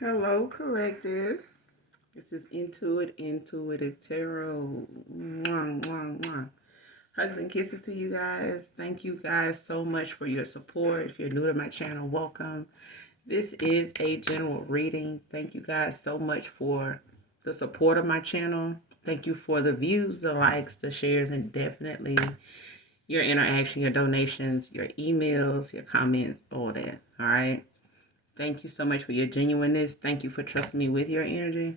Hello, collective. This is Intuitive Tarot. Mwah, mwah, mwah. Hugs and kisses to you guys. Thank you guys so much for your support. If you're new to my channel, welcome. This is a general reading. Thank you guys so much for the support of my channel. Thank you for the views, the likes, the shares, and definitely your interaction, your donations, your emails, your comments, all that. All right. Thank you so much for your genuineness. Thank you for trusting me with your energy.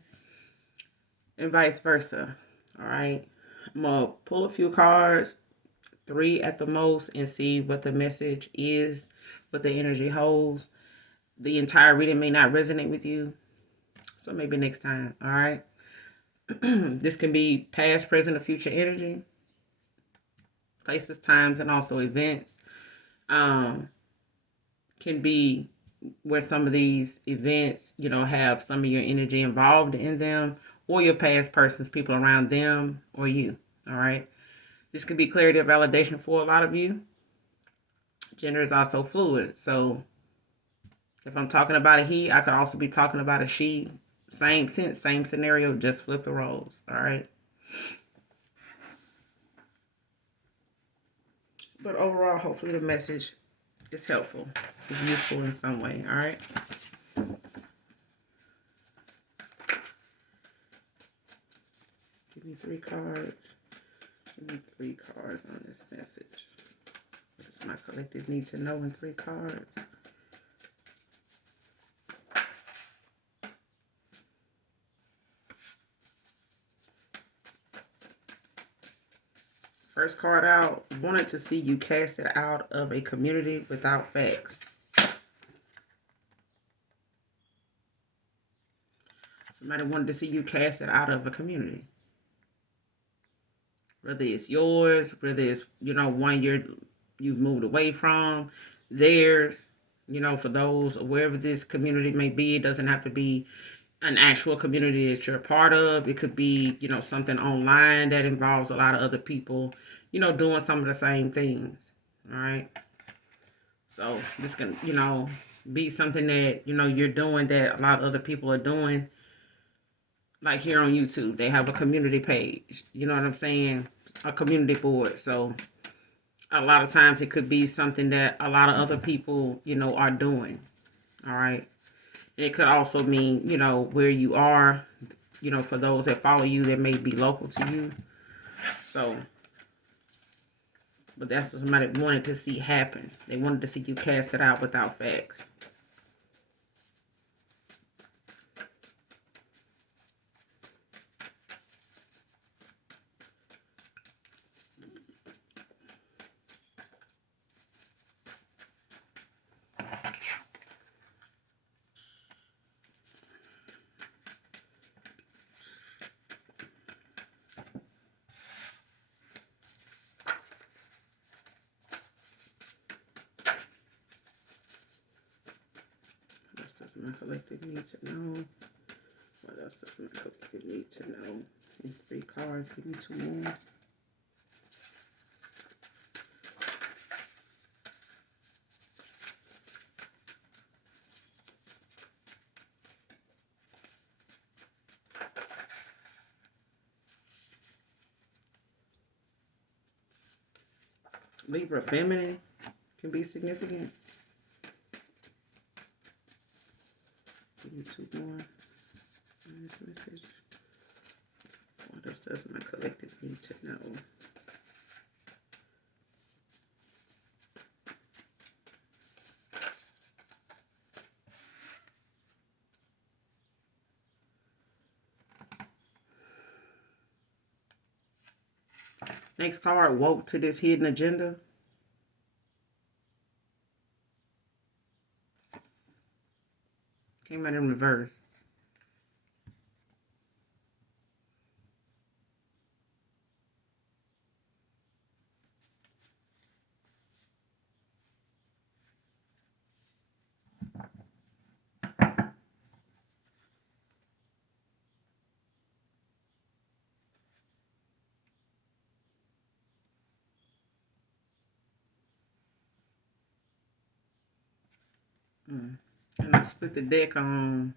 And vice versa. All right. I'm going to pull a few cards, 3 at the most, and see what the message is, what the energy holds. The entire reading may not resonate with you, so maybe next time. All right. This can be past, present, or future energy, places, times, and also events. Can be where some of these events, have some of your energy involved in them, or your past persons, people around them, or you. All right. This could be clarity or validation for a lot of you. Gender is also fluid. So if I'm talking about a he, I could also be talking about a she. Same sense, same scenario, just flip the roles. All right. But overall, hopefully the message is helpful, is useful in some way. All right. Give me 3 cards. Give me 3 cards on this message. What does my collective need to know in 3 cards? First card out, wanted to see you casted out of a community without facts. Somebody wanted to see you casted out of a community. Whether it's yours, whether it's, one you've moved away from, theirs, for those, wherever this community may be. It doesn't have to be an actual community that you're a part of. It could be, something online that involves a lot of other people, doing some of the same things. All right. So this can, be something that, you're doing that a lot of other people are doing. Like here on YouTube, they have a community page. You know what I'm saying? A community board. So a lot of times it could be something that a lot of other people, are doing. All right. It could also mean, where you are, for those that follow you that may be local to you. So, but that's what somebody wanted to see happen. They wanted to see you cast it out without facts. Does my collective need to know? What else does my collective need to know? In 3 cards, give me 2 more. Libra feminine can be significant. Give me 2 more on this message. What else does my collective need to know? Next card, woke to this hidden agenda. Came out in reverse. And I split the deck on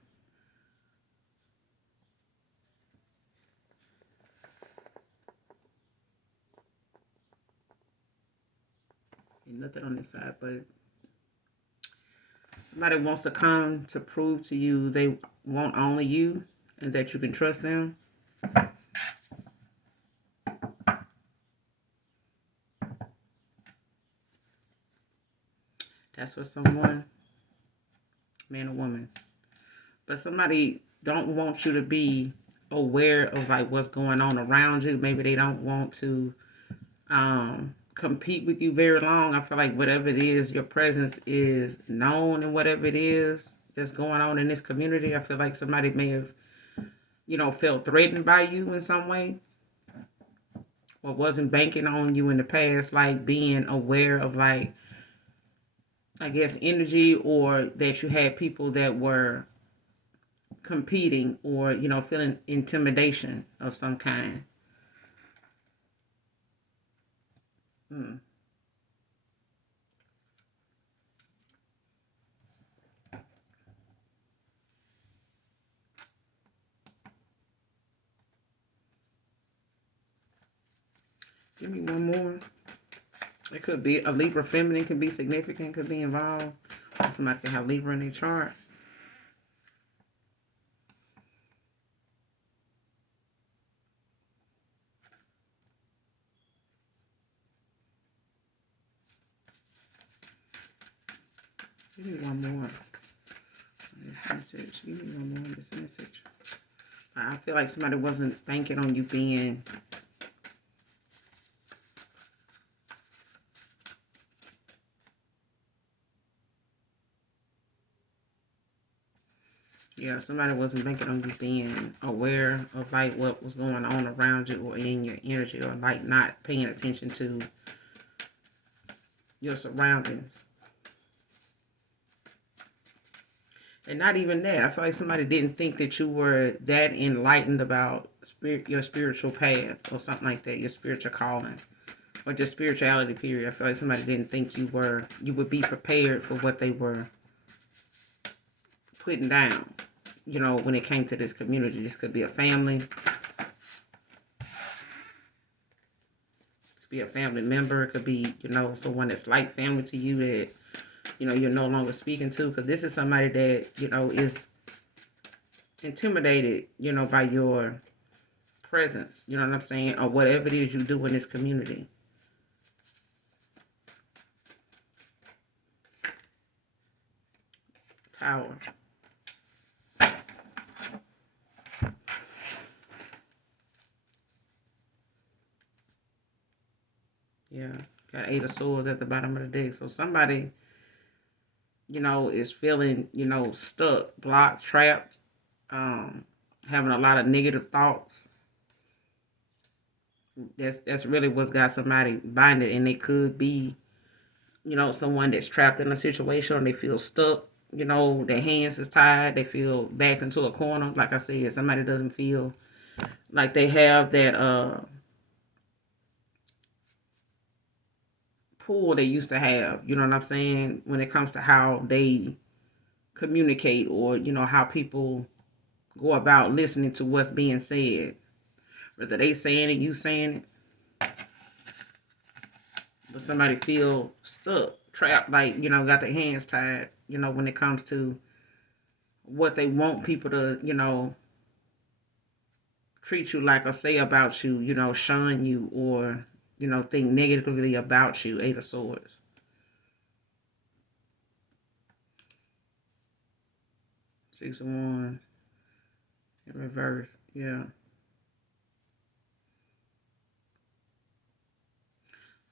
Nothing on this side, but somebody wants to come to prove to you they want only you and that you can trust them. That's what someone, man or woman. But somebody don't want you to be aware of like what's going on around you. Maybe they don't want to compete with you very long. I feel like whatever it is, your presence is known, and whatever it is that's going on in this community, I feel like somebody may have, felt threatened by you in some way, or wasn't banking on you in the past, like being aware of like, I guess, energy, or that you had people that were competing, or feeling intimidation of some kind. Hmm. Give me one more. It could be a Libra feminine, could be significant, could be involved. Or somebody can have Libra in their chart. Give me one more. This message. Give me one more on this message. I feel like somebody wasn't banking on you being somebody wasn't banking on you being aware of like what was going on around you or in your energy, or like not paying attention to your surroundings. And not even that. I feel like somebody didn't think that you were that enlightened about your spiritual path or something like that, your spiritual calling, or just spirituality, period. I feel like somebody didn't think you would be prepared for what they were putting down, when it came to this community. This could be a family. It could be a family member. It could be, someone that's like family to you that, you're no longer speaking to. Because this is somebody that, is intimidated, by your presence. You know what I'm saying? Or whatever it is you do in this community. Tower. Yeah. Got 8 of Swords at the bottom of the deck. So somebody, is feeling, stuck, blocked, trapped, having a lot of negative thoughts. That's really what's got somebody binded, and they could be, someone that's trapped in a situation, or they feel stuck. Their hands is tied. They feel backed into a corner. Like I said, somebody doesn't feel like they have that pull they used to have. You know what I'm saying? When it comes to how they communicate, or how people go about listening to what's being said, whether they saying it, you saying it, but somebody feel stuck, trapped, like got their hands tied, when it comes to what they want people to treat you like, or say about you, shun you, or think negatively about you. 8 of Swords. Six of Wands in reverse. Yeah.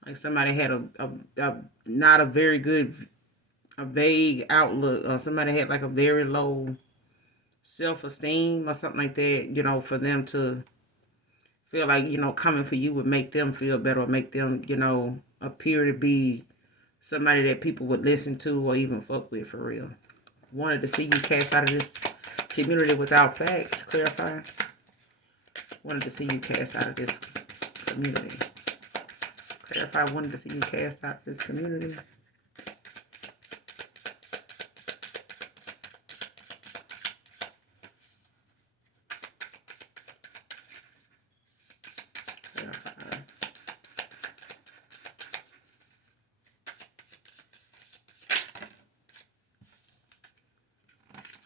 Like somebody had a not a very good, a vague outlook, or somebody had like a very low self-esteem or something like that, for them to feel like, coming for you would make them feel better, or make them, appear to be somebody that people would listen to or even fuck with for real. Wanted to see you cast out of this community without facts. Clarify. Wanted to see you cast out of this community. Clarify. Wanted to see you cast out of this community. Clarify.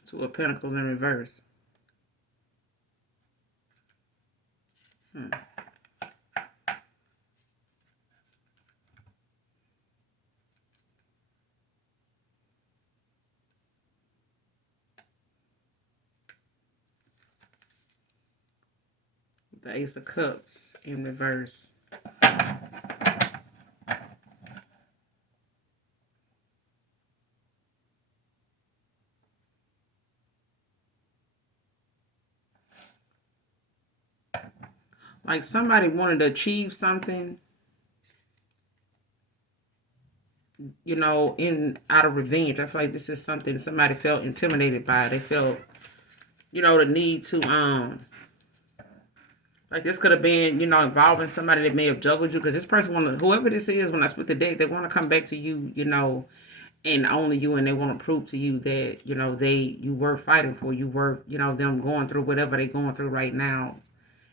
Two of Pentacles in reverse. The Ace of Cups in reverse. Like somebody wanted to achieve something, you know, out of revenge. I feel like this is something somebody felt intimidated by. They felt, you know, the need to like this could have been, you know, involving somebody that may have juggled you, because this person wanted, whoever this is, when I split the deck, they want to come back to you, you know, and only you, and they want to prove to you that, you know, you were fighting for, you were, you know, them going through whatever they're going through right now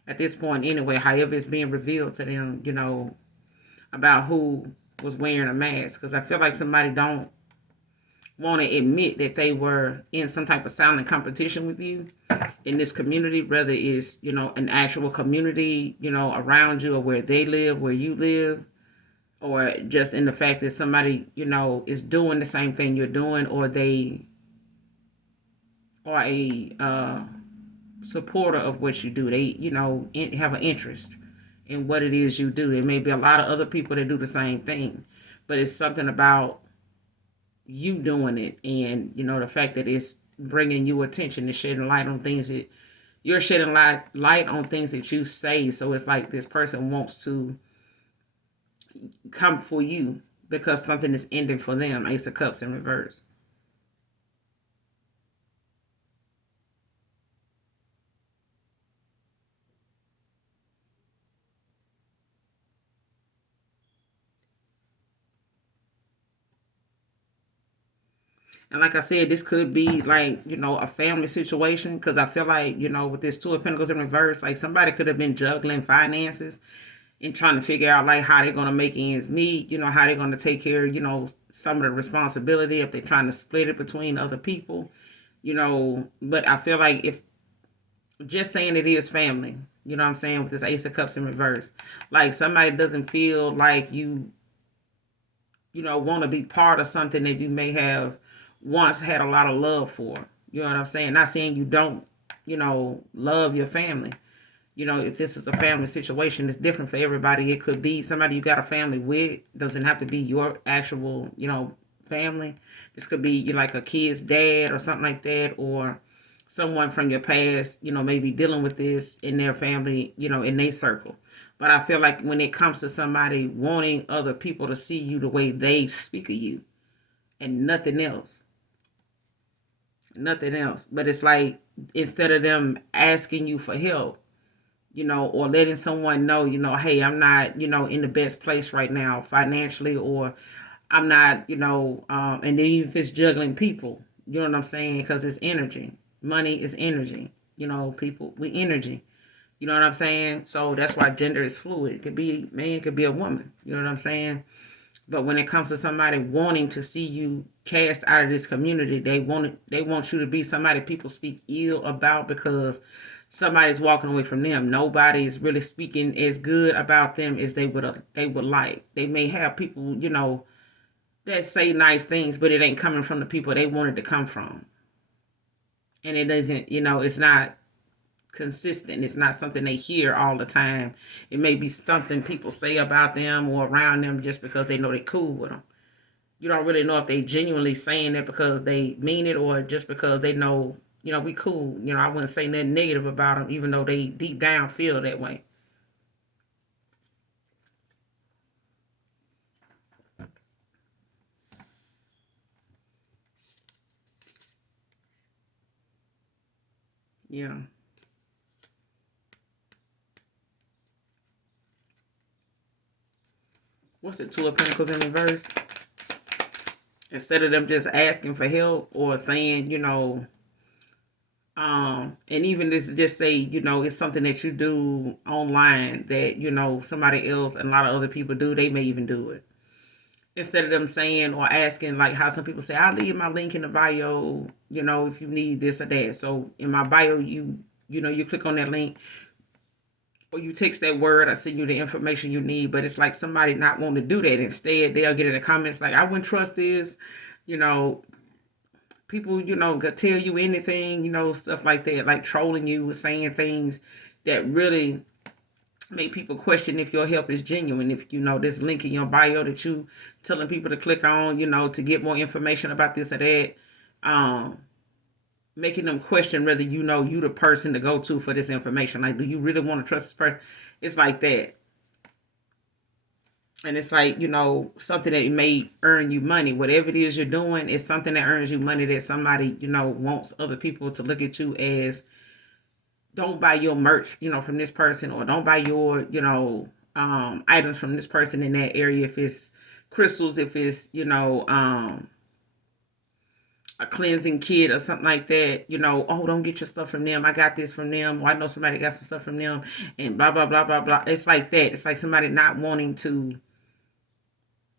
at this point anyway, however it's being revealed to them, you know, about who was wearing a mask. Because I feel like somebody don't want to admit that they were in some type of silent competition with you in this community, whether it's, you know, an actual community, you know, around you, or where they live, where you live, or just in the fact that somebody, you know, is doing the same thing you're doing, or they are a supporter of what you do. They, you know, have an interest in what it is you do. There may be a lot of other people that do the same thing, but it's something about you doing it, and, you know, the fact that it's bringing you attention, is shedding light on things that you're shedding light on things that you say. So it's like this person wants to come for you because something is ending for them. Ace of Cups in reverse. And like I said, this could be like, you know, a family situation, because I feel like, you know, with this Two of Pentacles in reverse, like somebody could have been juggling finances and trying to figure out like how they're going to make ends meet, you know, how they're going to take care, you know, some of the responsibility if they're trying to split it between other people, you know. But I feel like, if just saying it is family, you know what I'm saying, with this Ace of Cups in reverse, like somebody doesn't feel like you know, want to be part of something that you may have once had a lot of love for. You know what I'm saying? Not saying you don't, you know, love your family. You know, if this is a family situation, it's different for everybody. It could be somebody you got a family with. Doesn't have to be your actual, you know, family. This could be you like a kid's dad or something like that, or someone from your past, you know, maybe dealing with this in their family, you know, in their circle. But I feel like when it comes to somebody wanting other people to see you the way they speak of you and nothing else, nothing else. But it's like, instead of them asking you for help, you know, or letting someone know, you know, hey, I'm not, you know, in the best place right now financially, or I'm not, you know, and then even if it's juggling people, you know what I'm saying? Because it's energy. Money is energy. You know, people, we energy. You know what I'm saying? So that's why gender is fluid. It could be a man, it could be a woman. You know what I'm saying? But when it comes to somebody wanting to see you cast out of this community, they want you to be somebody people speak ill about, because somebody's walking away from them. Nobody's really speaking as good about them as they would like. They may have people, you know, that say nice things, but it ain't coming from the people they wanted to come from. And it doesn't, you know, it's not consistent. It's not something they hear all the time. It may be something people say about them or around them just because they know they're cool with them. You don't really know if they genuinely saying that because they mean it, or just because they know, you know, we cool. You know, I wouldn't say nothing negative about them, even though they deep down feel that way. Yeah. What's it? Two of Pentacles in reverse. Instead of them just asking for help or saying, you know, and even this, just say, you know, it's something that you do online that, you know, somebody else and a lot of other people do, they may even do it. instead of them saying or asking, like how some people say, I'll leave my link in the bio, if you need this or that. So in my bio, you click on that link or you text that word, I send you the information you need. But it's like somebody not wanting to do that. Instead, they'll get in the comments like, I wouldn't trust this, you know, people, could tell you anything, stuff like that, like trolling you, saying things that really make people question if your help is genuine. If this link in your bio that you telling people to click on, to get more information about this or that, making them question whether you the person to go to for this information. Like, do you really want to trust this person? It's like that. And it's like, something that may earn you money. Whatever it is you're doing, it's something that earns you money that somebody, wants other people to look at you as, don't buy your merch, from this person, or don't buy your, items from this person in that area. If it's crystals, if it's, a cleansing kit or something like that, oh, don't get your stuff from them. I got this from them. Or I know somebody got some stuff from them, and blah, blah, blah, blah, blah. It's like that. It's like somebody not wanting to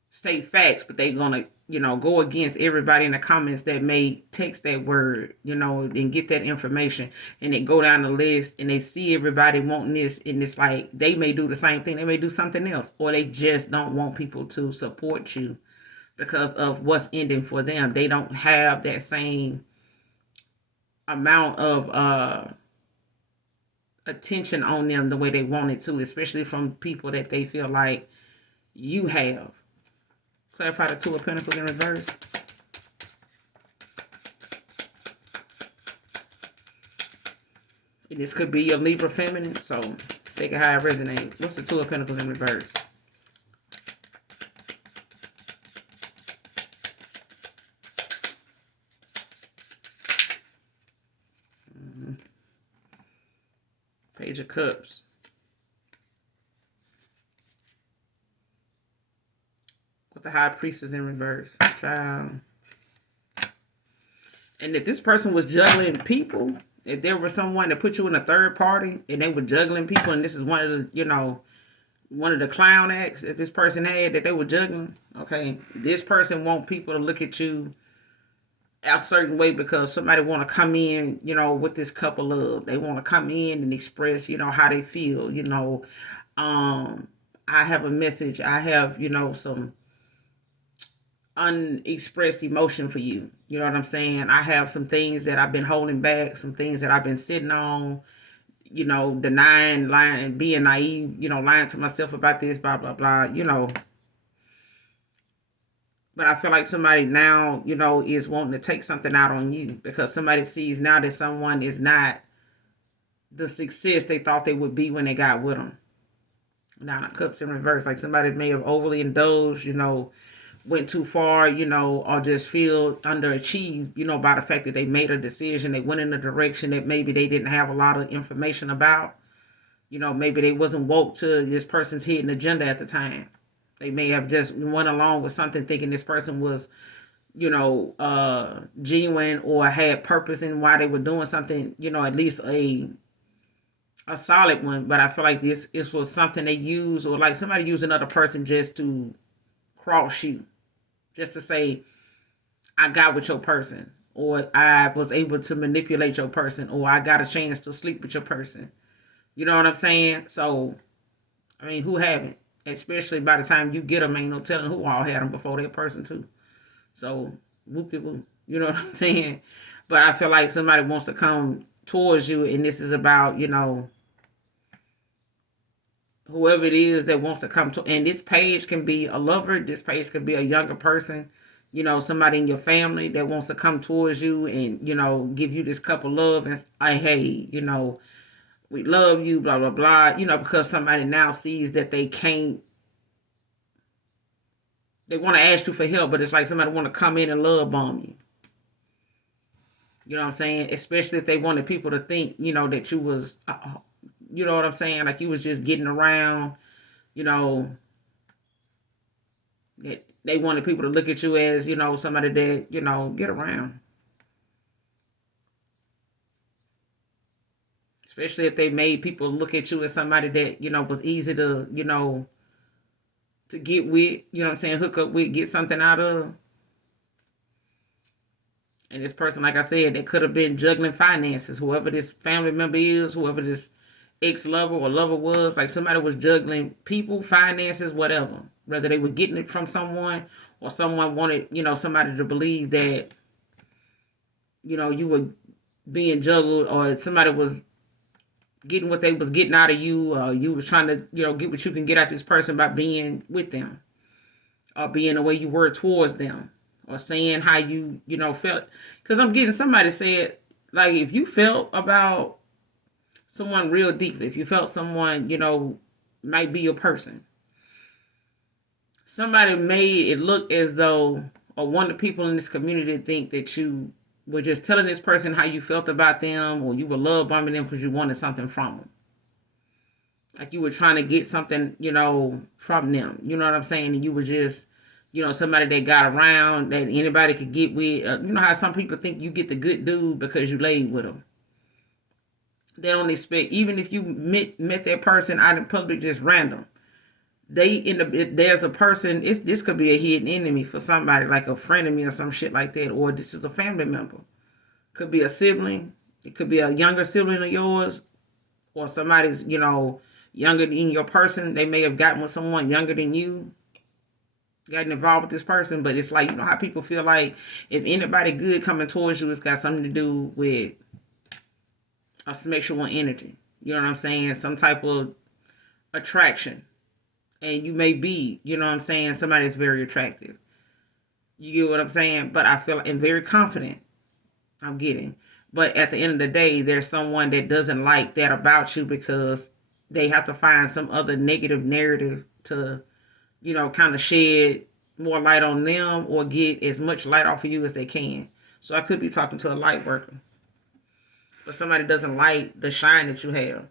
state facts, but they gonna, go against everybody in the comments that may text that word, and get that information, and they go down the list and they see everybody wanting this, and it's like they may do the same thing, they may do something else, or they just don't want people to support you because of what's ending for them. They don't have that same amount of attention on them the way they want it to, especially from people that they feel like you have. Clarify the Two of Pentacles in reverse. And this could be your Libra feminine, so take it how it resonates. What's the Two of Pentacles in reverse? Page of Cups. With the High Priestess in reverse. Child. And if this person was juggling people, if there was someone that put you in a third party and they were juggling people, and this is one of the, one of the clown acts that this person had that they were juggling, okay, this person want people to look at you a certain way because somebody want to come in, with this cup of love. They want to come in and express, how they feel, I have a message. I have, some unexpressed emotion for you. You know what I'm saying? I have some things that I've been holding back, some things that I've been sitting on, denying, lying, being naive, lying to myself about this, blah, blah, blah, But I feel like somebody now, is wanting to take something out on you because somebody sees now that someone is not the success they thought they would be when they got with them. Now the Cups in reverse, like somebody may have overly indulged, went too far, or just feel underachieved, by the fact that they made a decision. They went in a direction that maybe they didn't have a lot of information about. Maybe they wasn't woke to this person's hidden agenda at the time. They may have just went along with something thinking this person was, genuine or had purpose in why they were doing something, at least a solid one. But I feel like this was something they use, or like somebody used another person just to cross you. Just to say, I got with your person, or I was able to manipulate your person, or I got a chance to sleep with your person. You know what I'm saying? So, I mean, who haven't? Especially by the time you get them, ain't no telling who all had them before that person too. So, whoop-de-whoop. You know what I'm saying? But I feel like somebody wants to come towards you, and this is about, whoever it is that wants to come to, and this page can be a lover, this page could be a younger person, somebody in your family that wants to come towards you and, give you this cup of love and say, hey, we love you, blah, blah, blah, because somebody now sees that they want to ask you for help, but it's like somebody want to come in and love bomb you. You know what I'm saying? Especially if they wanted people to think, that you was, you know what I'm saying? Like you was just getting around, they wanted people to look at you as, somebody that, get around. Especially if they made people look at you as somebody that, was easy to, to get with, you know what I'm saying, hook up with, get something out of. And this person, like I said, they could have been juggling finances. Whoever this family member is, whoever this ex-lover or lover was, like somebody was juggling people, finances, whatever. Whether they were getting it from someone or someone wanted, somebody to believe that, you were being juggled, or somebody was getting what they was getting out of you, or you was trying to, get what you can get out of this person by being with them, or being the way you were towards them, or saying how you, felt. Because I'm getting somebody said, like, if you felt about someone real deeply, if you felt someone, might be your person, somebody made it look as though, or one of the people in this community think that you were just telling this person how you felt about them, or you were love bombing them because you wanted something from them. Like you were trying to get something, from them. You know what I'm saying? And you were just, somebody that got around, that anybody could get with. You know how some people think you get the good dude because you laid with them. They don't expect, even if you met that person out in public just random, there's a person, this could be a hidden enemy for somebody, like a friend of me or some shit like that, or this is a family member. Could be a sibling. It could be a younger sibling of yours, or somebody's, younger than your person. They may have gotten with someone younger than you, gotten involved with this person, but it's like, how people feel like if anybody good coming towards you, it's got something to do with a sexual energy. You know what I'm saying? Some type of attraction. And you may be, somebody that's very attractive. You get what I'm saying? But I feel, and very confident, I'm getting. But at the end of the day, there's someone that doesn't like that about you, because they have to find some other negative narrative to, kind of shed more light on them, or get as much light off of you as they can. So I could be talking to a light worker. But somebody doesn't like the shine that you have.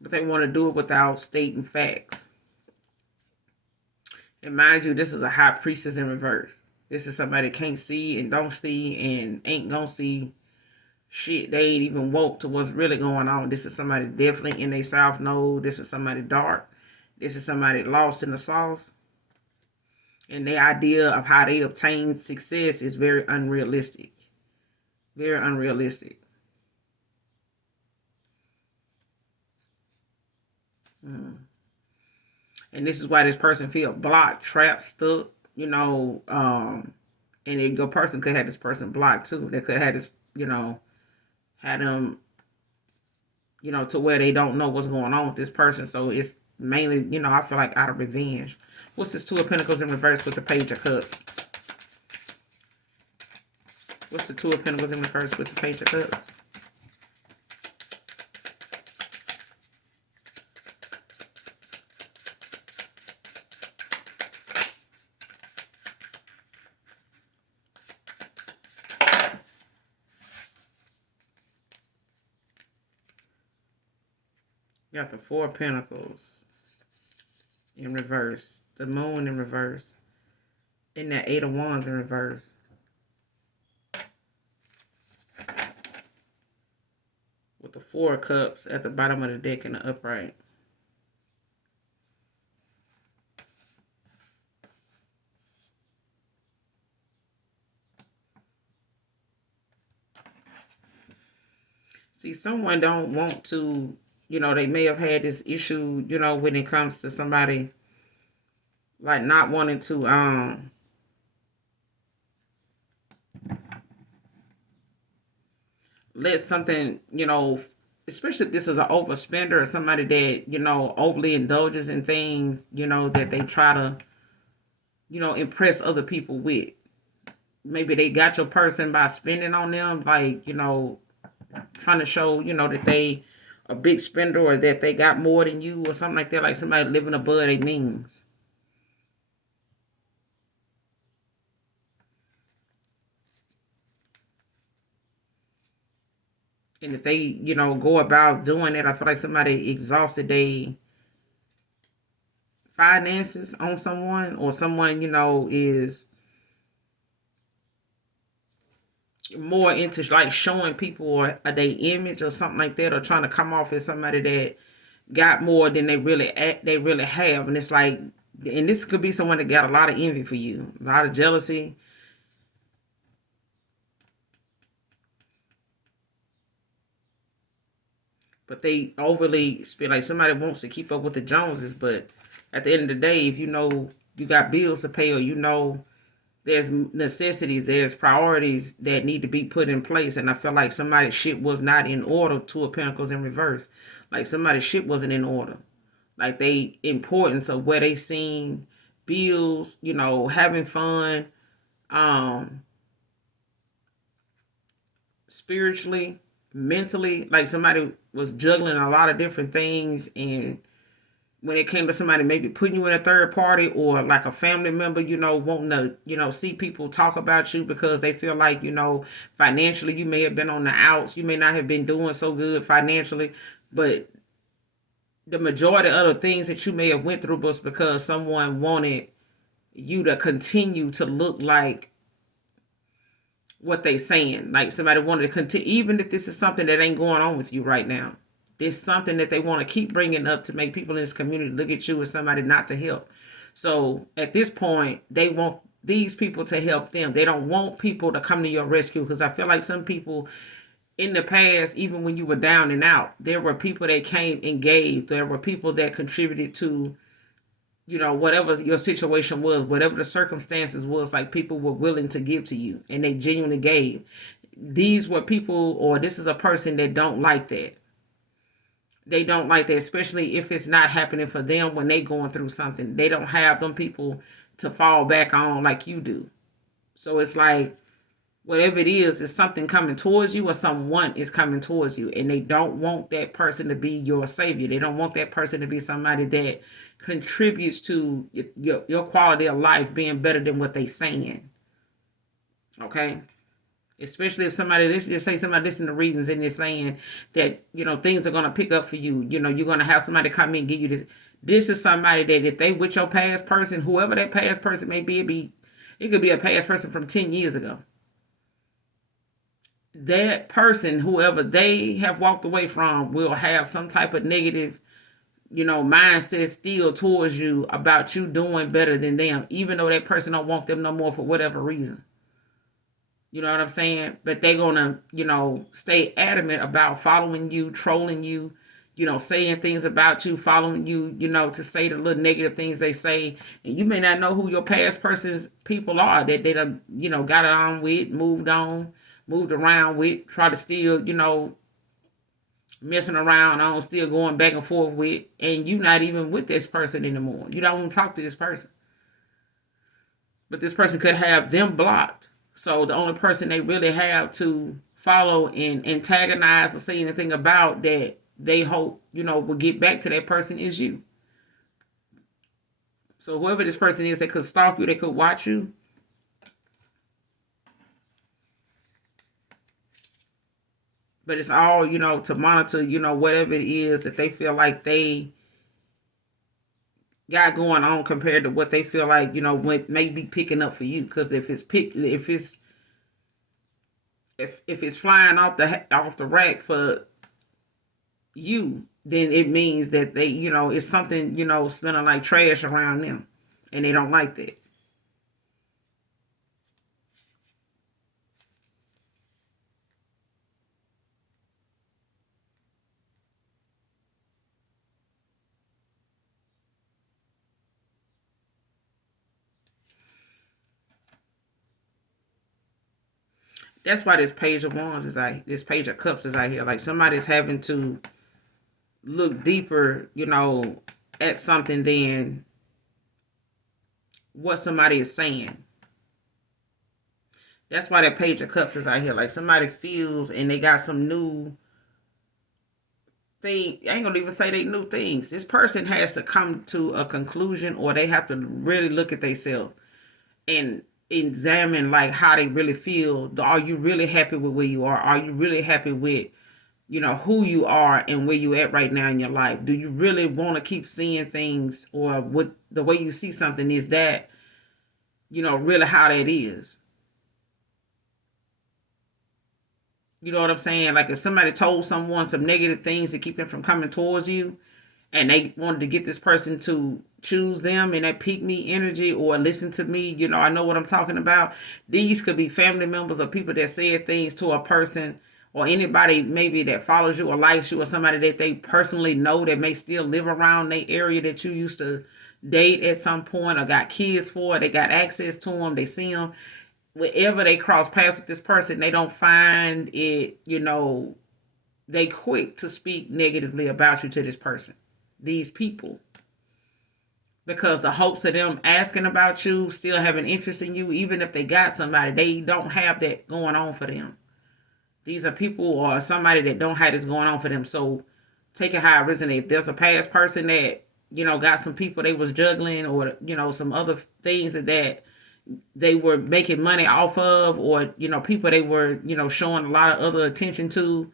But they want to do it without stating facts. And mind you, this is a high priestess in reverse. This is somebody that can't see and don't see and ain't gonna see shit. They ain't even woke to what's really going on. This is somebody definitely in their south node. This is somebody dark. This is somebody lost in the sauce. And the idea of how they obtain success is very unrealistic. Very unrealistic. And this is why this person feel blocked, trapped, stuck, and a person could have this person blocked too. They could have this, had them, to where they don't know what's going on with this person. So it's mainly, I feel like out of revenge. What's this Two of Pentacles in reverse with the Page of Cups? What's the Two of Pentacles in reverse with the Page of Cups? Got the Four of Pentacles in reverse. The Moon in reverse. And that Eight of Wands in reverse. With the Four of Cups at the bottom of the deck in the upright. See, someone don't want to, they may have had this issue, when it comes to somebody, like, not wanting to, let something, especially if this is an overspender or somebody that, overly indulges in things, that they try to, impress other people with. Maybe they got your person by spending on them, like, trying to show, that they a big spender, or that they got more than you, or something like that, like somebody living above their means. And if they, go about doing it, I feel like somebody exhausted their finances on someone, or someone, is more into like showing people or their image or something like that, or trying to come off as somebody that got more than they really have. And it's like, and this could be someone that got a lot of envy for you, a lot of jealousy. But they overly feel like somebody wants to keep up with the Joneses. But at the end of the day, if you know you got bills to pay, or you know there's necessities, there's priorities that need to be put in place. And I feel like somebody's shit was not in order. Two of Pentacles in reverse. Like somebody's shit wasn't in order. Like they importance of where they seen bills, you know, having fun, um, spiritually, mentally. Like somebody was juggling a lot of different things, and when it came to somebody maybe putting you in a third party, or like a family member, you know, wanting to, you know, see people talk about you because they feel like, you know, financially you may have been on the outs, you may not have been doing so good financially, but the majority of the things that you may have went through was because someone wanted you to continue to look like what they saying. Like somebody wanted to continue, even if this is something that ain't going on with you right now. There's something that they want to keep bringing up to make people in this community look at you as somebody not to help. So at this point, they want these people to help them. They don't want people to come to your rescue, because I feel like some people in the past, even when you were down and out, there were people that came and gave. There were people that contributed to, you know, whatever your situation was, whatever the circumstances was, like people were willing to give to you and they genuinely gave. These were people, or this is a person that don't like that. They don't like that, especially if it's not happening for them when they going through something. They don't have them people to fall back on like you do. So it's like, whatever it is something coming towards you, or someone is coming towards you, and they don't want that person to be your savior. They don't want that person to be somebody that contributes to your quality of life being better than what they saying. Okay, especially if somebody, let's just say somebody listen to readings and they're saying that, you know, things are going to pick up for you, you know, you're going to have somebody come in and give you this. This is somebody that if they with your past person, whoever that past person may be, it could be a past person from 10 years ago. That person, whoever they have walked away from, will have some type of negative, you know, mindset still towards you about you doing better than them, even though that person don't want them no more for whatever reason. You know what I'm saying? But they're gonna, you know, stay adamant about following you, trolling you, you know, saying things about you, following you, you know, to say the little negative things they say. And you may not know who your past person's people are that they done, you know, got it on with, moved on, moved around with, try to still, you know, messing around on, still going back and forth with, and you not even with this person anymore. You don't even talk to this person. But this person could have them blocked. So the only person they really have to follow and antagonize or say anything about that they hope, you know, will get back to that person is you. So whoever this person is, they could stalk you, they could watch you. But it's all, you know, to monitor, you know, whatever it is that they feel like they got going on compared to what they feel like, you know, what may be picking up for you. Because if it's flying off the rack for you, then it means that they, you know, it's something, you know, smelling like trash around them, and they don't like that. That's why this page of wands this page of cups is out here. Like somebody's having to look deeper, you know, at something than what somebody is saying. That's why that page of cups is out here. Like somebody feels and they got some new thing. I ain't gonna even say they new things. This person has to come to a conclusion, or they have to really look at themselves and examine like how they really feel. Are you really happy with where you are you really happy with, you know, who you are and where you at right now in your life? Do you really want to keep seeing things, or what the way you see something, is that, you know, really how that is? You know what I'm saying? Like if somebody told someone some negative things to keep them from coming towards you, and they wanted to get this person to choose them in that peak me energy or listen to me, I know what I'm talking about. These could be family members or people that said things to a person, or anybody maybe that follows you or likes you, or somebody that they personally know that may still live around the area that you used to date at some point or got kids for. They got access to them. They see them. Wherever they cross paths with this person, they don't find it, they quick to speak negatively about you to this person, these people, because the hopes of them asking about you, still having interest in you, even if they got somebody, they don't have that going on for them. These are people or somebody that don't have this going on for them. So take it how it resonates. If there's a past person that, got some people they was juggling, or, some other things that they were making money off of, or, people they were, showing a lot of other attention to,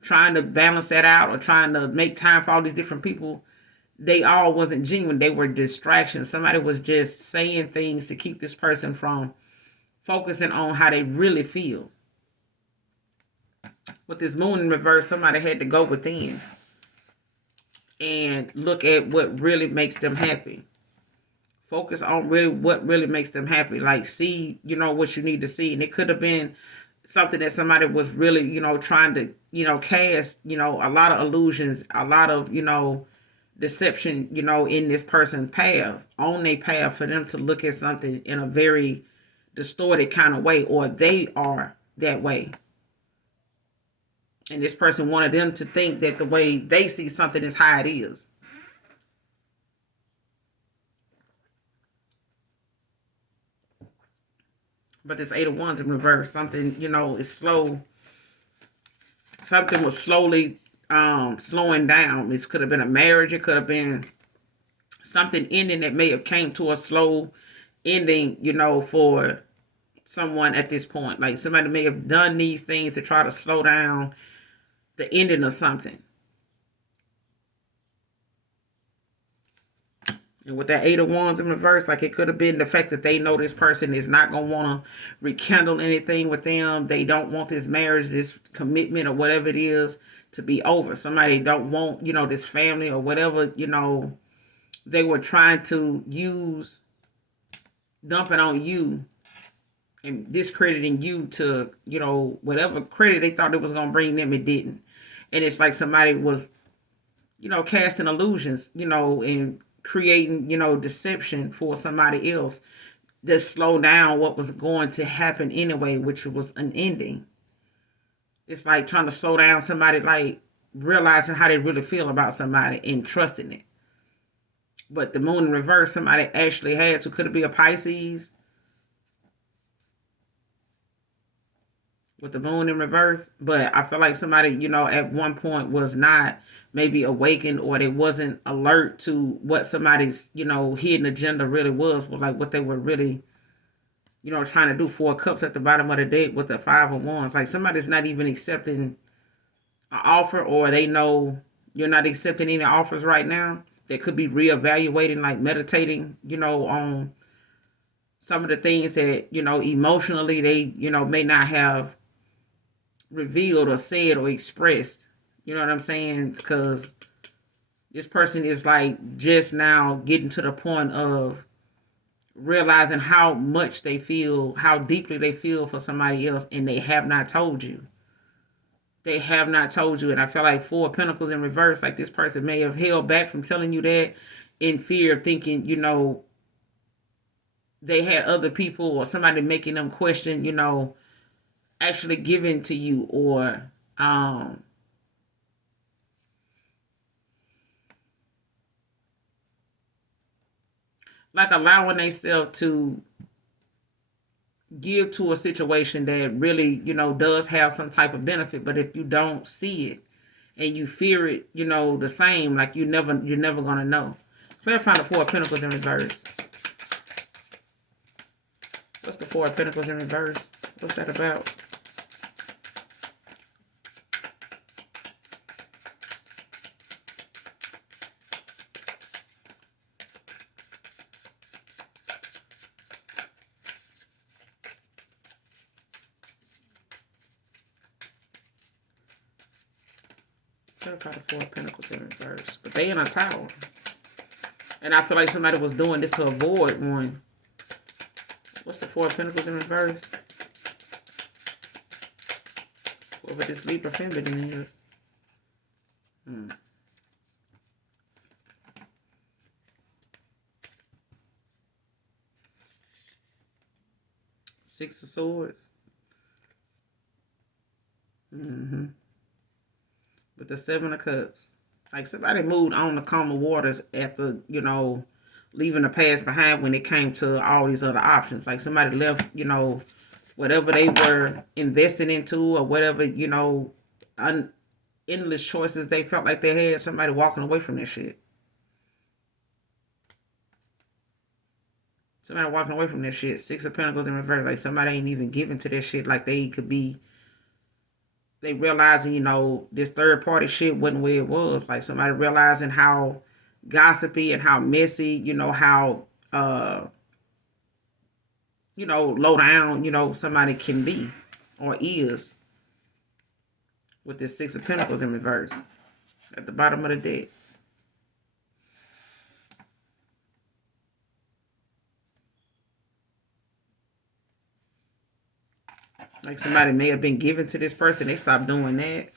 trying to balance that out or trying to make time for all these different people, they all wasn't genuine. They were distractions. Somebody was just saying things to keep this person from focusing on how they really feel. With this moon in reverse, somebody had to go within and look at what really makes them happy. Focus on really what really makes them happy. Like see, what you need to see. And it could have been something that somebody was really, trying to, cast, a lot of illusions, a lot of, deception, in this person's path, on their path, for them to look at something in a very distorted kind of way, or they are that way. And this person wanted them to think that the way they see something is how it is. But this Eight of Wands in reverse, something, is slow. Something was slowly slowing down. This could have been a marriage. It could have been something ending that may have came to a slow ending, for someone at this point. Like somebody may have done these things to try to slow down the ending of something. And with that Eight of Wands in reverse, like it could have been the fact that they know this person is not going to want to rekindle anything with them. They don't want this marriage, this commitment, or whatever it is to be over. Somebody don't want, this family or whatever, they were trying to use, dumping on you and discrediting you to, whatever credit they thought it was going to bring them, it didn't. And it's like somebody was, casting illusions, and creating, deception for somebody else to slow down what was going to happen anyway, which was an ending. It's like trying to slow down somebody, like realizing how they really feel about somebody and trusting it. But the moon in reverse, somebody actually had to, could it be a Pisces? With the moon in reverse. But I feel like somebody, at one point was not maybe awakened, or they wasn't alert to what somebody's, hidden agenda really was like what they were really, trying to do. Four Cups at the bottom of the deck with the Five of Wands. Like somebody's not even accepting an offer, or they know you're not accepting any offers right now. They could be reevaluating, like meditating, on some of the things that, emotionally they, may not have revealed or said or expressed. You know what I'm saying? Because this person is like just now getting to the point of realizing how much they feel, how deeply they feel for somebody else, and they have not told you. They have not told you. And I feel like Four of Pentacles in reverse, like this person may have held back from telling you that in fear of thinking, they had other people or somebody making them question, actually giving to you, or like allowing themselves to give to a situation that really, does have some type of benefit. But if you don't see it and you fear it, the same, like you're never gonna know. Clarify the Four of Pentacles in reverse. What's the Four of Pentacles in reverse? What's that about? Clarify the Four of Pentacles in reverse. But they in a tower. And I feel like somebody was doing this to avoid one. What's the Four of Pentacles in reverse? Whoever this Libra feminine is. Six of Swords. With the Seven of Cups. Like somebody moved on to calm the waters after, you know, leaving the past behind when it came to all these other options. Like somebody left, you know, whatever they were investing into or whatever, you know, endless choices they felt like they had. Somebody walking away from that shit. Somebody walking away from that shit. Six of Pentacles in reverse. Like somebody ain't even giving to that shit like they could be. They realizing, you know, this third party shit wasn't where it was. Like somebody realizing how gossipy and how messy, you know, how, you know, low down, you know, somebody can be or is with this Six of Pentacles in reverse at the bottom of the deck. Like somebody may have been given to this person. They stopped doing that.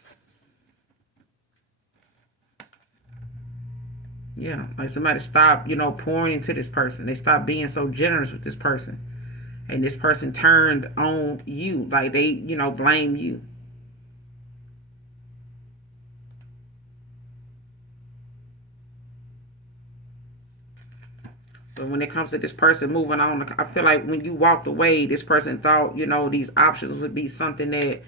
Yeah, like somebody stopped, you know, pouring into this person. They stopped being so generous with this person. And this person turned on you. Like they, you know, blame you. But when it comes to this person moving on, I feel like when you walked away, this person thought, you know, these options would be something that,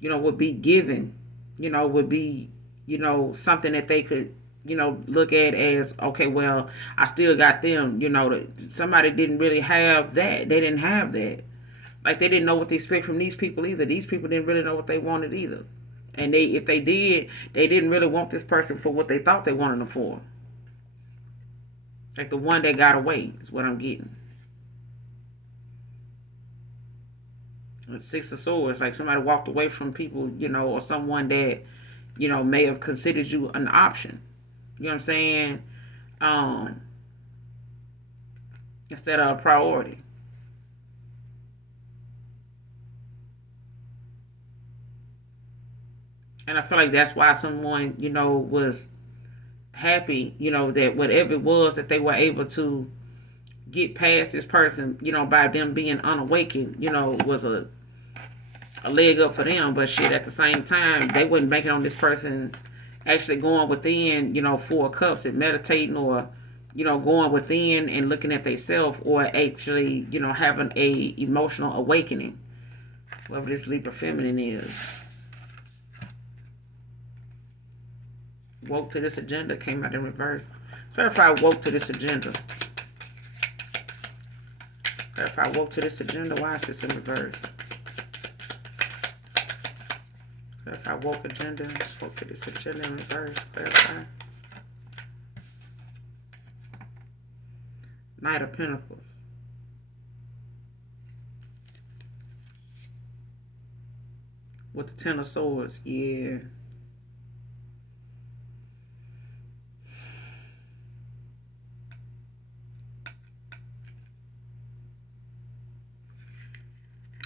you know, would be given, you know, would be, you know, something that they could, you know, look at as, okay, well, I still got them, you know, somebody didn't really have that. They didn't have that. Like they didn't know what they expect from these people either. These people didn't really know what they wanted either. And they, if they did, they didn't really want this person for what they thought they wanted them for. Like the one that got away is what I'm getting. The Six of Swords, like somebody walked away from people, you know, or someone that, you know, may have considered you an option. You know what I'm saying? Instead of a priority. And I feel like that's why someone, you know, was happy, you know, that whatever it was that they were able to get past this person, you know, by them being unawakened, you know, was a leg up for them. But shit, at the same time, they wouldn't bank it on this person actually going within, you know, Four of Cups and meditating, or, you know, going within and looking at themselves, or actually, you know, having a emotional awakening, whatever this Libra feminine is. Woke to this agenda, came out in reverse. Clarify woke to this agenda. Clarify woke to this agenda. Why is this in reverse? Clarify woke agenda. Woke to this agenda in reverse. Clarify. Knight of Pentacles. With the Ten of Swords. Yeah.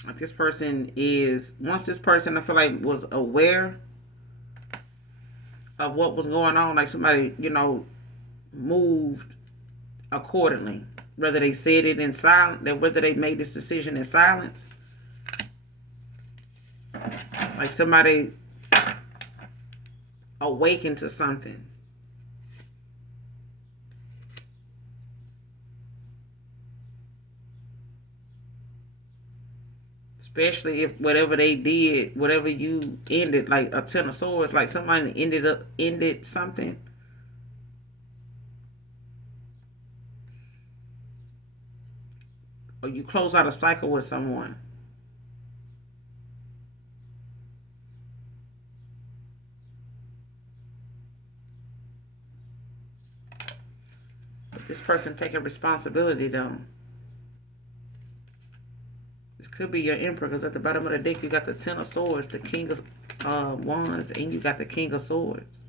Like this person is, once this person I feel like was aware of what was going on, like somebody, you know, moved accordingly. Whether they said it in silence, whether they made this decision in silence. Like somebody awakened to something. Especially if whatever they did, whatever you ended, like a Ten of Swords, like somebody ended something. Or you close out a cycle with someone. But this person taking responsibility though. This could be your Emperor, because at the bottom of the deck you got the Ten of Swords, the King of Wands, and you got the King of Swords.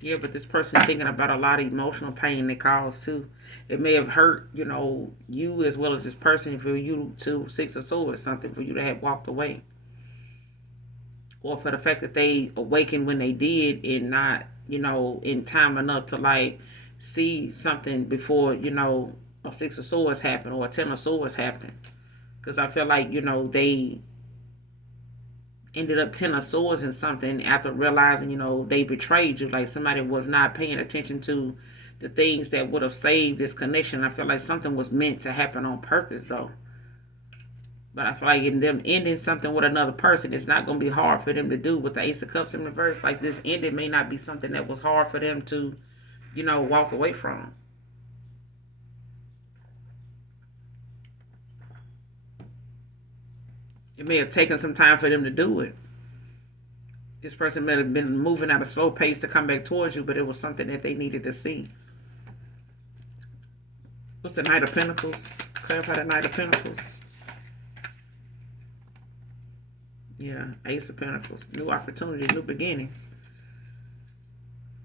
Yeah, but this person thinking about a lot of emotional pain they caused too. It may have hurt, you as well as this person for you to Six of Swords, something for you to have walked away. Or for the fact that they awakened when they did and not, in time enough to like see something before, a Six of Swords happened or a Ten of Swords happened. Because I feel like, they ended up Ten of Swords in something after realizing, they betrayed you. Like somebody was not paying attention to the things that would have saved this connection. I feel like something was meant to happen on purpose, though. But I feel like in them ending something with another person, it's not going to be hard for them to do with the Ace of Cups in reverse. Like this ending may not be something that was hard for them to, walk away from. It may have taken some time for them to do it. This person may have been moving at a slow pace to come back towards you, but it was something that they needed to see. What's the Knight of Pentacles? Clarify the Knight of Pentacles. Yeah, Ace of Pentacles. New opportunity, new beginnings.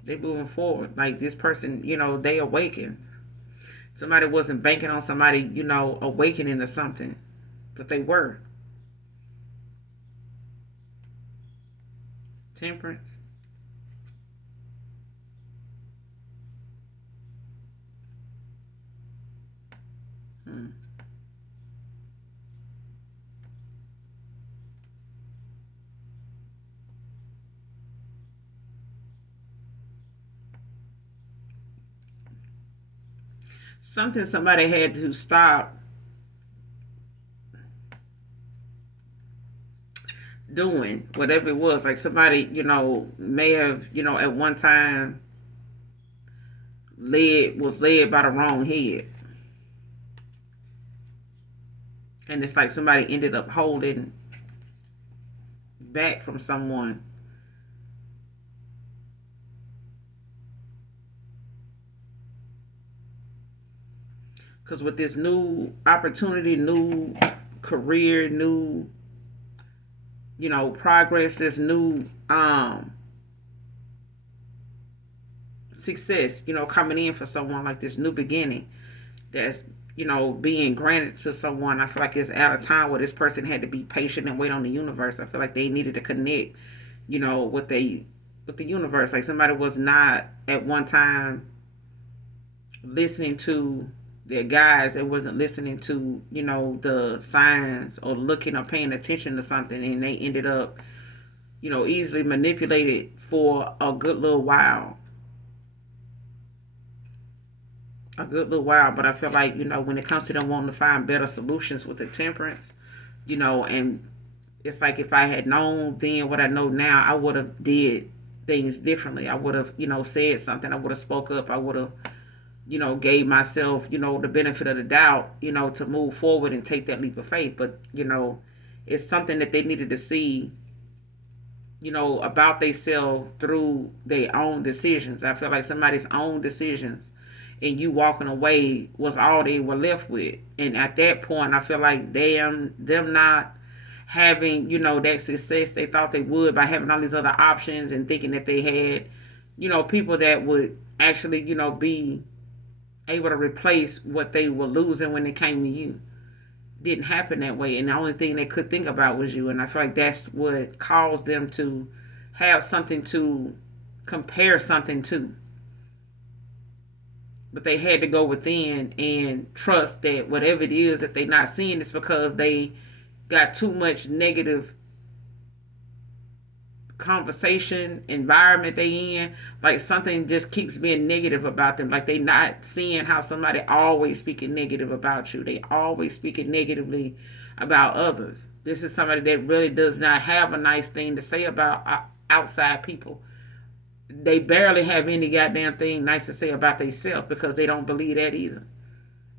They moving forward. Like this person, they awaken. Somebody wasn't banking on somebody, awakening to something. But they were. Temperance. Something somebody had to stop doing, whatever it was. Like somebody, may have, at one time was led by the wrong head. And it's like somebody ended up holding back from someone. Because with this new opportunity, new career, new, progress, this new success, coming in for someone, like this new beginning that's, being granted to someone. I feel like it's at a time where this person had to be patient and wait on the universe. I feel like they needed to connect, with the universe. Like somebody was not at one time listening to their guides. They wasn't listening to, the signs or looking or paying attention to something, and they ended up, easily manipulated for a good little while. But I feel like, when it comes to them wanting to find better solutions with the temperance, and it's like if I had known then what I know now, I would have did things differently. I would have, said something. I would have spoke up. I would have, gave myself, the benefit of the doubt, to move forward and take that leap of faith. But, it's something that they needed to see, about themselves through their own decisions. I feel like somebody's own decisions and you walking away was all they were left with. And at that point, I feel like them not having, that success they thought they would by having all these other options and thinking that they had, people that would actually, be able to replace what they were losing when it came to you. Didn't happen that way. And the only thing they could think about was you. And I feel like that's what caused them to have something to compare something to. But they had to go within and trust that whatever it is that they're not seeing is because they got too much negative conversation environment they in. Like something just keeps being negative about them. Like they not seeing how somebody always speaking negative about you. They always speaking negatively about others. This is somebody that really does not have a nice thing to say about outside people. They barely have any goddamn thing nice to say about themselves because they don't believe that either.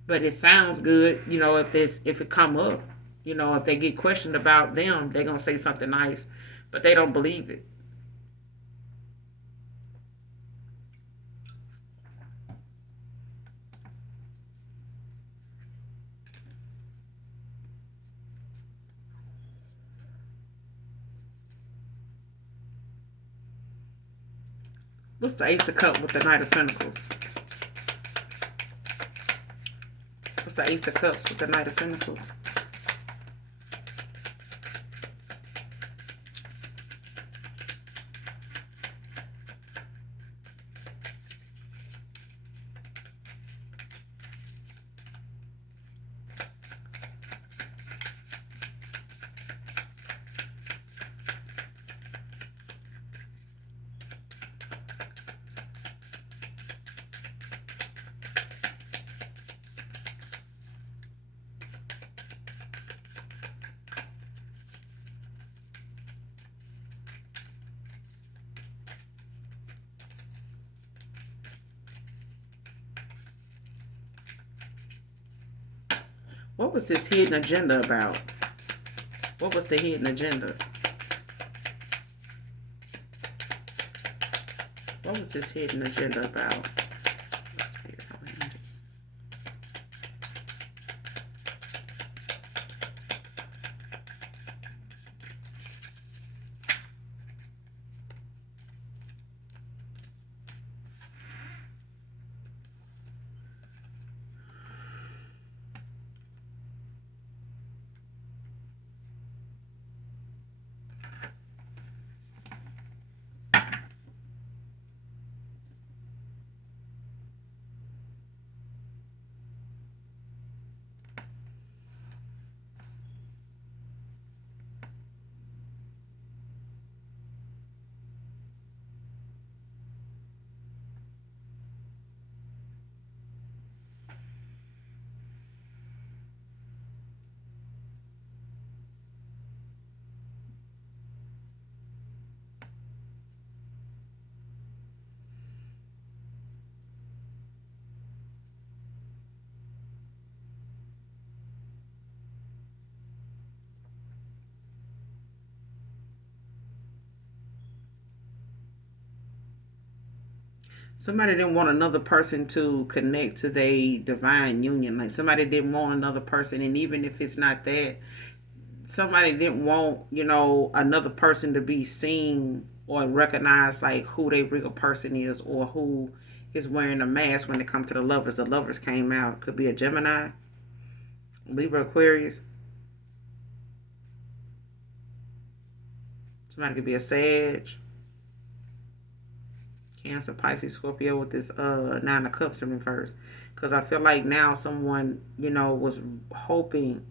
But it sounds good, if it come up, if they get questioned about them, they're gonna say something nice, but they don't believe it. What's the Ace of Cups with the Knight of Pentacles? What's the Ace of Cups with the Knight of Pentacles? What was this hidden agenda about? What was the hidden agenda? What was this hidden agenda about? Somebody didn't want another person to connect to their divine union. Like somebody didn't want another person, and even if it's not that, somebody didn't want, another person to be seen or recognized like who their real person is or who is wearing a mask when it comes to the lovers. The lovers came out. Could be a Gemini, Libra, Aquarius. Somebody could be a Sag, Cancer, Pisces, Scorpio with this Nine of Cups in reverse. Because I feel like now someone, was hoping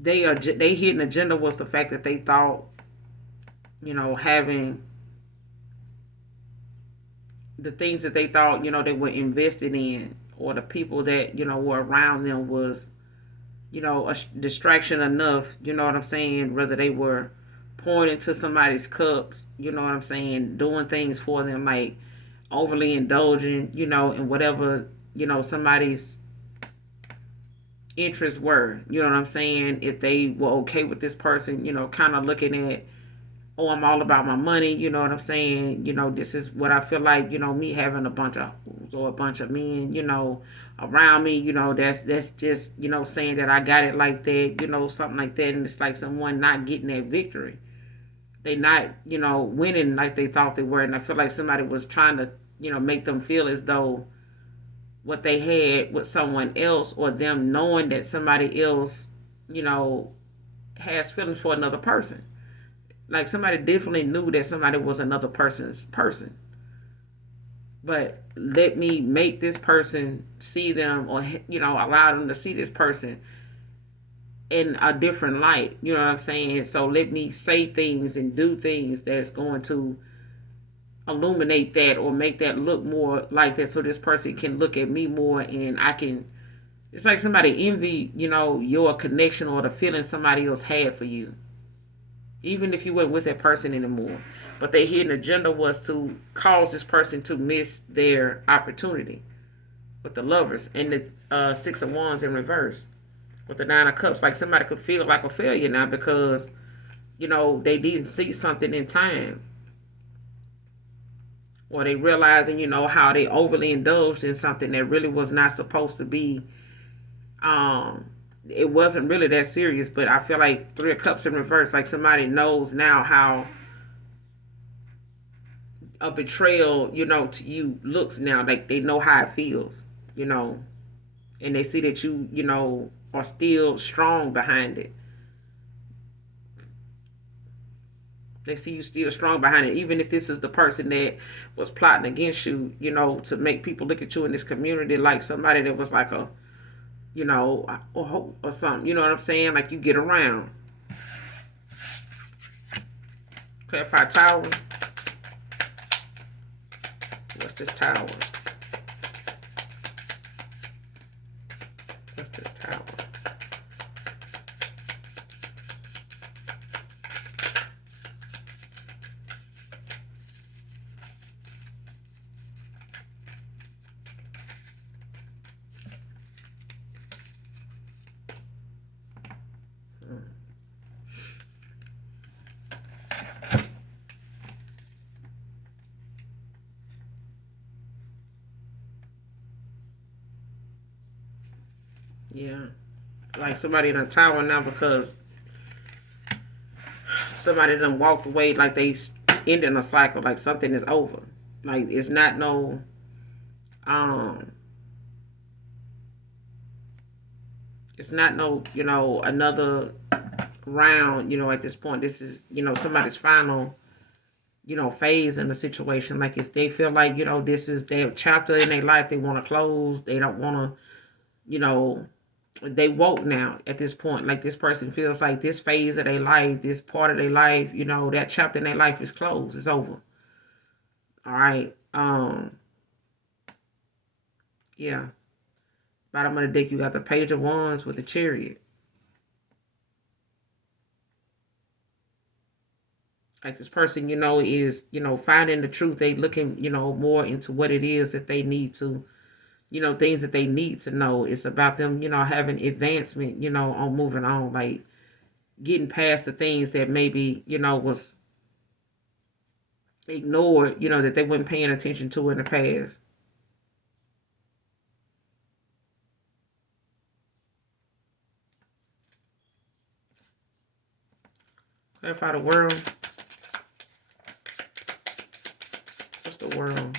they hidden agenda was the fact that they thought, having the things that they thought, they were invested in, or the people that, were around them was, a distraction enough, you know what I'm saying? Whether they were pouring into somebody's cups, you know what I'm saying, doing things for them, like overly indulging, in whatever, somebody's interests were, you know what I'm saying? If they were okay with this person, kind of looking at, oh, I'm all about my money, you know what I'm saying? This is what I feel like, me having a bunch of or a bunch of men, around me, that's just, saying that I got it like that, something like that. And it's like someone not getting that victory. They not, winning like they thought they were. And I feel like somebody was trying to, make them feel as though what they had with someone else, or them knowing that somebody else, has feelings for another person. Like somebody definitely knew that somebody was another person's person. But let me make this person see them, or, allow them to see this person in a different light. You know what I'm saying? So let me say things and do things that's going to illuminate that or make that look more like that, so this person can look at me more, and I can, it's like somebody envy, your connection or the feeling somebody else had for you, even if you weren't with that person anymore. But their hidden agenda was to cause this person to miss their opportunity with the lovers. And the Six of Wands in reverse with the Nine of Cups. Like somebody could feel like a failure now because, they didn't see something in time. Or they realizing, how they overly indulged in something that really was not supposed to be. It wasn't really that serious, but I feel like Three of Cups in reverse, like somebody knows now how a betrayal, to you looks now. Like they know how it feels, and they see that you are still strong behind it. They see you still strong behind it, even if this is the person that was plotting against you, to make people look at you in this community like somebody that was like a, or something. You know what I'm saying? Like you get around. Clarify tower. What's this tower? What's this tower? Yeah. Like somebody in a tower now because somebody done walked away, like they ending a cycle, like something is over. Like it's not no um it's not no, another round, at this point. This is, somebody's final, phase in the situation. Like if they feel like, this is their chapter in their life, they want to close, they don't want to, they woke now at this point. Like this person feels like this phase of their life, this part of their life, that chapter in their life is closed. It's over. All right. Yeah. Bottom of the deck, you got the Page of Wands with the Chariot. Like this person, is, finding the truth. They looking, more into what it is that they need to, things that they need to know. It's about them, having advancement, on moving on, like getting past the things that maybe, was ignored, that they weren't paying attention to in the past. Clarify the world. What's the world? I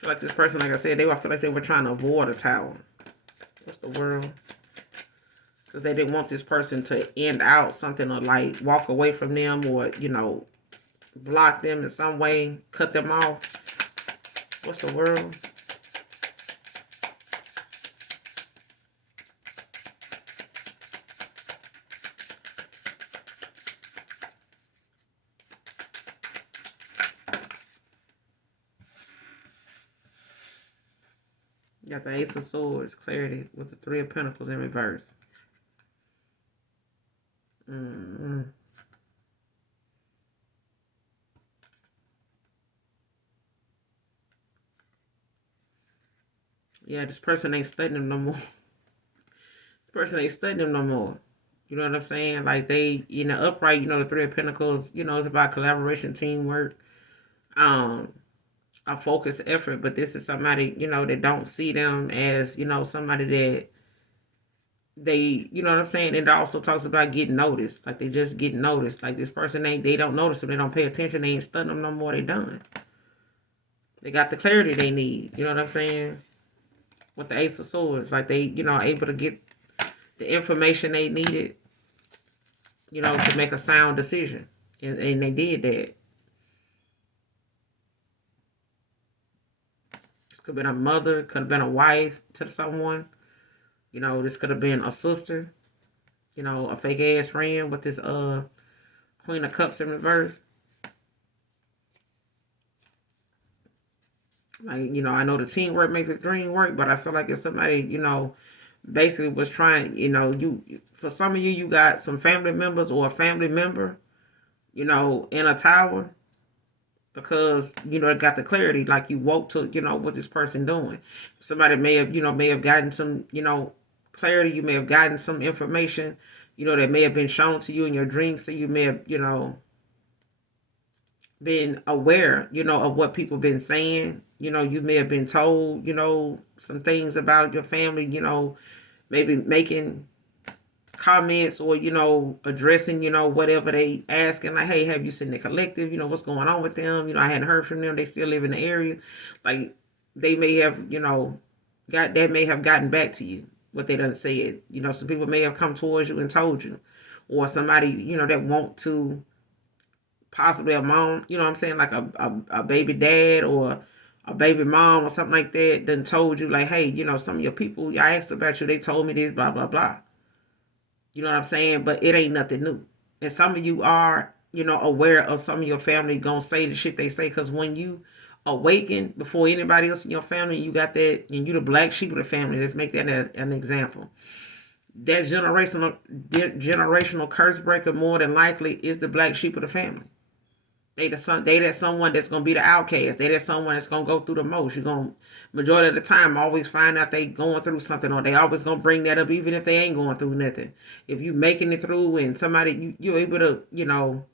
feel like this person, like I said, I feel like they were trying to avoid a tower. What's the world? Because they didn't want this person to end out something or like walk away from them or, block them in some way, cut them off. What's the world? You got the Ace of Swords, clarity, with the Three of Pentacles in reverse. Yeah, this person ain't studying them no more. This person ain't studying them no more. You know what I'm saying? Like they, upright, the Three of Pentacles, it's about collaboration, teamwork, a focused effort. But this is somebody, that don't see them as, somebody that they, you know what I'm saying? And it also talks about getting noticed. Like they just get noticed. Like this person they don't notice them. They don't pay attention. They ain't studying them no more. They done. They got the clarity they need. You know what I'm saying? With the Ace of Swords. Like they, able to get the information they needed, to make a sound decision. And they did that. This could have been a mother, could have been a wife to someone. This could have been a sister, a fake ass friend with this Queen of Cups in reverse. Like, I know the teamwork makes the dream work, but I feel like if somebody, basically was trying, for some of you, you got some family members or a family member, in a tower because, it got the clarity, like you woke to, what this person doing. Somebody may have gotten some, clarity. You may have gotten some information, that may have been shown to you in your dreams. So you may have, been aware, of what people been saying. You may have been told, some things about your family, maybe making comments or, addressing, whatever they asking, like, hey, have you seen the collective? What's going on with them? I hadn't heard from them. They still live in the area. Like, they may have, may have gotten back to you, what they done said. Some people may have come towards you and told you. Or somebody, that want to, possibly a mom, what I'm saying, like a baby dad or a baby mom or something like that, then told you, like, hey, some of your people, I asked about you, they told me this, blah, blah, blah. You know what I'm saying? But it ain't nothing new. And some of you are, aware of some of your family gonna say the shit they say. Because when you awaken before anybody else in your family, you got that, and you the black sheep of the family. Let's make that an example. That generational curse breaker more than likely is the black sheep of the family. They that someone that's gonna be the outcast. They that someone that's gonna go through the most. You're gonna majority of the time always find out they going through something, or they always gonna bring that up even if they ain't going through nothing. If you making it through and somebody you're able to,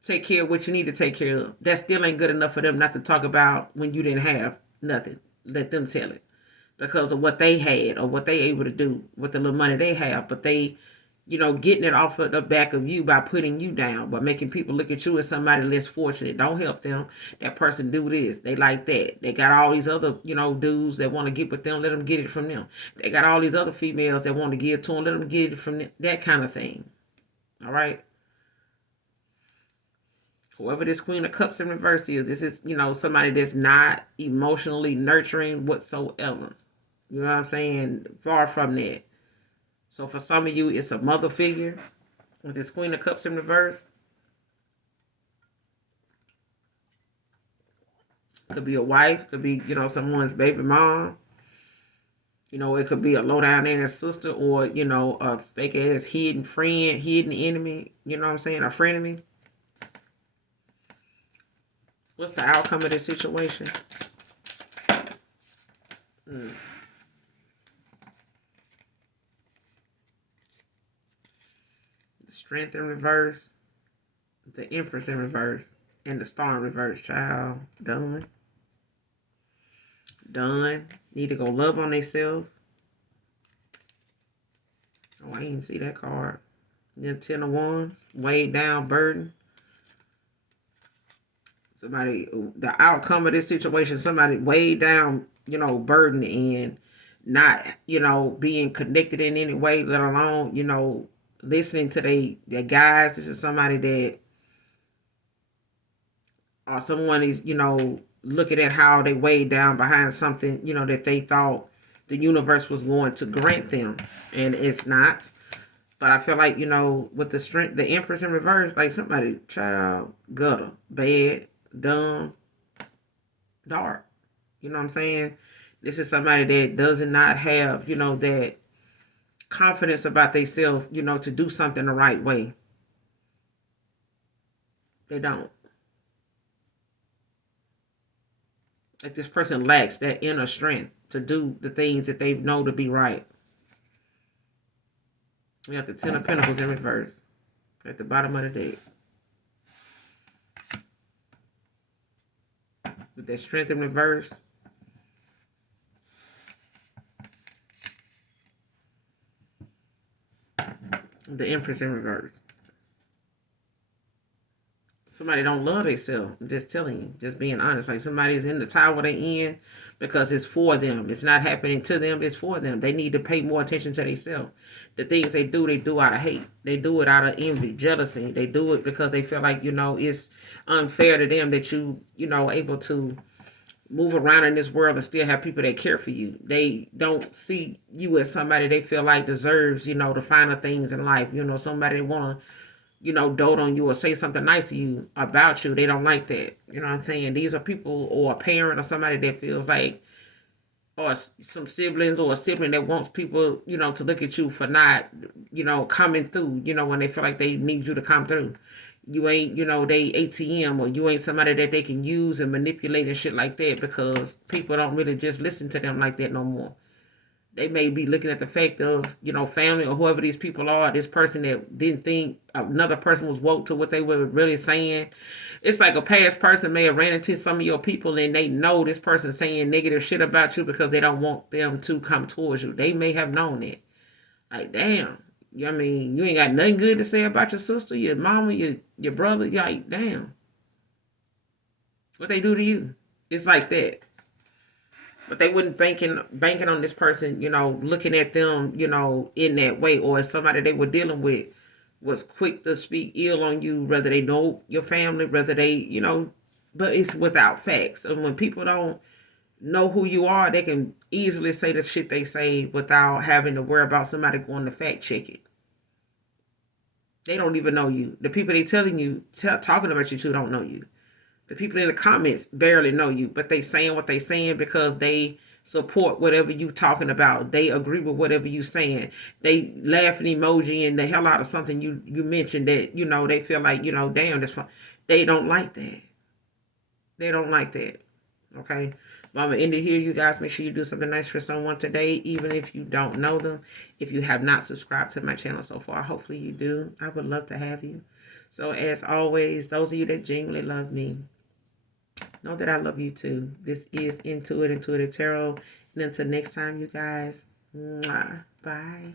take care of what you need to take care of, that still ain't good enough for them not to talk about when you didn't have nothing. Let them tell it. Because of what they had or what they able to do with the little money they have. But they, getting it off of the back of you by putting you down, by making people look at you as somebody less fortunate. Don't help them. That person do this. They like that. They got all these other, dudes that want to get with them. Let them get it from them. They got all these other females that want to give to them. Let them get it from them. That kind of thing. All right. Whoever this Queen of Cups in reverse is, this is, somebody that's not emotionally nurturing whatsoever. You know what I'm saying? Far from that. So for some of you, it's a mother figure with this Queen of Cups in reverse. Could be a wife. Could be, someone's baby mom. It could be a low down ass sister or, a fake ass hidden friend, hidden enemy. You know what I'm saying? A frenemy. What's the outcome of this situation? The Strength in reverse, the Empress in reverse, and the Star in reverse. Child, done. Need to go love on themselves. Oh, I didn't see that card. Then 10 of Wands, weighed down, burden. Somebody, the outcome of this situation, somebody weighed down, burden and not, being connected in any way, let alone, listening to their guys. This is somebody that, or someone is, looking at how they weighed down behind something, that they thought the universe was going to grant them, and it's not. But I feel like, with the Strength, the Empress in reverse, like somebody, child, gutter, bad, dumb, dark. You know what I'm saying? This is somebody that does not have, that confidence about themselves, to do something the right way. They don't. Like this person lacks that inner strength to do the things that they know to be right. We have the 10 of Pentacles in reverse at the bottom of the deck. With that Strength in reverse. The Empress in reverse. Somebody don't love themselves. I'm just telling you. Just being honest. Like somebody's in the tower they in because it's for them. It's not happening to them. It's for them. They need to pay more attention to themselves. The things they do out of hate. They do it out of envy, jealousy. They do it because they feel like, it's unfair to them that you, able to move around in this world and still have people that care for you. They don't see you as somebody they feel like deserves, the finer things in life. Somebody want to, dote on you or say something nice to you about you. They don't like that. You know what I'm saying? These are people or a parent or somebody that feels like, or some siblings or a sibling that wants people, to look at you for not, coming through, when they feel like they need you to come through. You ain't, they ATM, or you ain't somebody that they can use and manipulate and shit like that, because people don't really just listen to them like that no more. They may be looking at the fact of, family or whoever these people are, this person that didn't think another person was woke to what they were really saying. It's like a past person may have ran into some of your people and they know this person saying negative shit about you because they don't want them to come towards you. They may have known it. Like, damn. I mean, you ain't got nothing good to say about your sister, your mama, your brother. You're like, damn. What they do to you? It's like that. But they wouldn't banking on this person, looking at them, in that way, or if somebody they were dealing with was quick to speak ill on you, whether they know your family, whether they, but it's without facts. And when people don't know who you are, they can easily say the shit they say without having to worry about somebody going to fact check it. They don't even know you. The people they telling you, talking about you to, don't know you. The people in the comments barely know you, but they saying what they saying because they support whatever you talking about. They agree with whatever you saying. They laughing emoji and the hell out of something you mentioned that, they feel like, damn, that's fun. They don't like that. They don't like that. Okay. Well, I'm going to end it here. You guys, make sure you do something nice for someone today, even if you don't know them. If you have not subscribed to my channel so far, hopefully you do. I would love to have you. So as always, those of you that genuinely love me, know that I love you too. This is Intuitive Tarot. And until next time, you guys, bye.